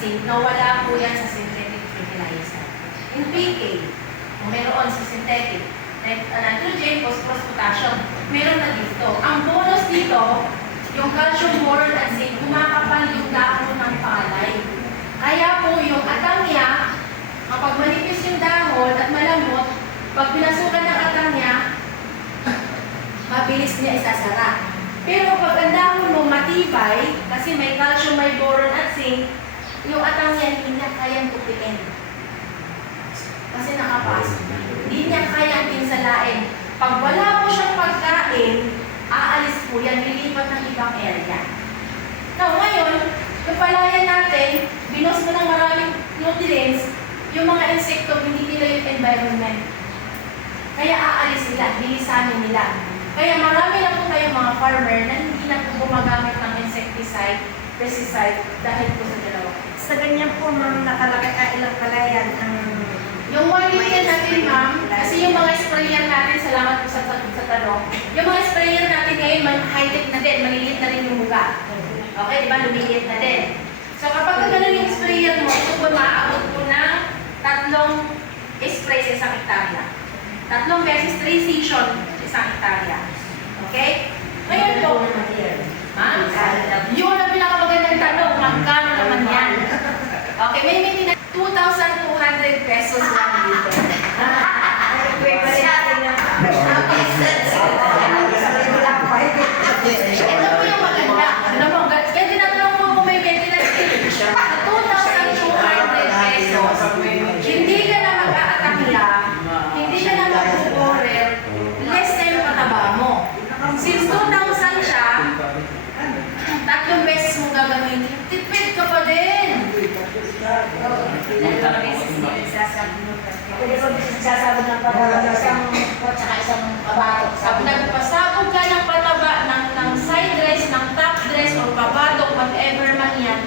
zinc, nawala po yan sa synthetic fertilizer. In PK, kung meron sa synthetic, nitrogen, phosphorus, potassium, meron na dito. Ang bonus dito, yung calcium, boron, at zinc, kumakapal yung dahon ng palay. Kaya po yung atangya, kapag manipis yung dahon at malambot, pag pinasukan ng atangya, mabilis niya isasara. Pero pag ang dahon mo matibay, kasi may calcium, may boron at zinc, yung atangya hindi niya kayang tupiin. Kasi nakapasok. Hindi niya kayang pinsalain. Pag wala po siyang pagkain, aalis po yan, lilipat ng ibang area. Now, ngayon, yung palayan natin, binos mo ng maraming nutrients, yung mga insekto, hindi nila yung environment. Kaya aalis sila, bilisanin nila. Kaya marami na po tayong mga farmer na hindi na po gumagamit ng insecticide, pesticide, dahil po sa dalawa. Sa ganyan po, ma'am, nakalagay ka ilang palayan ang... Yung 1 liter natin, ma'am, kasi yung mga sprayer natin, salamat po sa tanong, yung mga sprayer natin ngayon, high-tech na din, maliliit na rin yung buga. Okay, di ba? Lumiliit na din. So kapag ganun yung sprayer mo, ito po maaabot po ng 3 spray sa isang hektarya. 3 beses 3 season sa isang hektarya. Okay? Ngayon po, ma'am, yun ang pinakamagandang tanong, magkano naman yan? Okay, may 2,200 pesos lang dito. Ito po yung maganda. Alam mo, kaya tinatanong mo kung may maintenance. Sa 2,200 pesos, hindi ka na mag-aatakya, hindi ka na mag-borel, less na yung pataba mo. Since 2,000 siya, 3 beses mo gagawin, tipid ka pa din. Pwede ko sasabog ng pataba ng isang pot saka isang kabato. Nagpasabog ka ng pataba ng side dress, ng top dress, o pabatok, whatever man yan,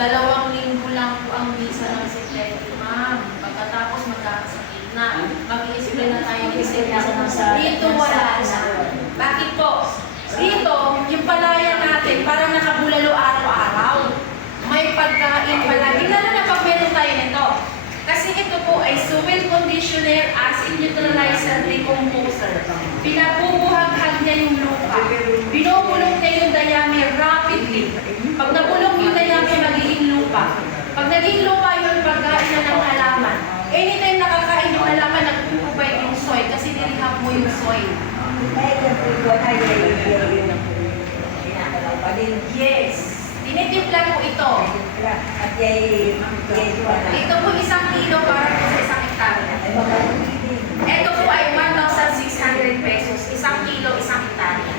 2 linggo lang po ang visa ng synthetic, ma'am. Pagkatapos magkakasakit na, mag-i-explain na tayo ng synthetic. Dito wala na. Bakit po? Dito, yung palayan natin, parang nakabulalo araw-araw. May pagkain palagi, lalo na pag meron tayo nito. Kasi ito po ay soil conditioner, acid neutralizer, decomposer. Pinabubuhag-hag niya yung lupa. Binubulong niya yung dayami rapidly. Pag nabulong yung dayami, magiging lupa. Pag naging lupa yun, pagkain na ng halaman. Anytime nakakain yung halaman, nagpupubay yung soil kasi nilihap mo yung soil. Yes. Tinitimpla mo ito. Ito po 1 kilo para po sa isang hektarya. Ito po ay 1,600 pesos. 1 kilo, isang hektarya.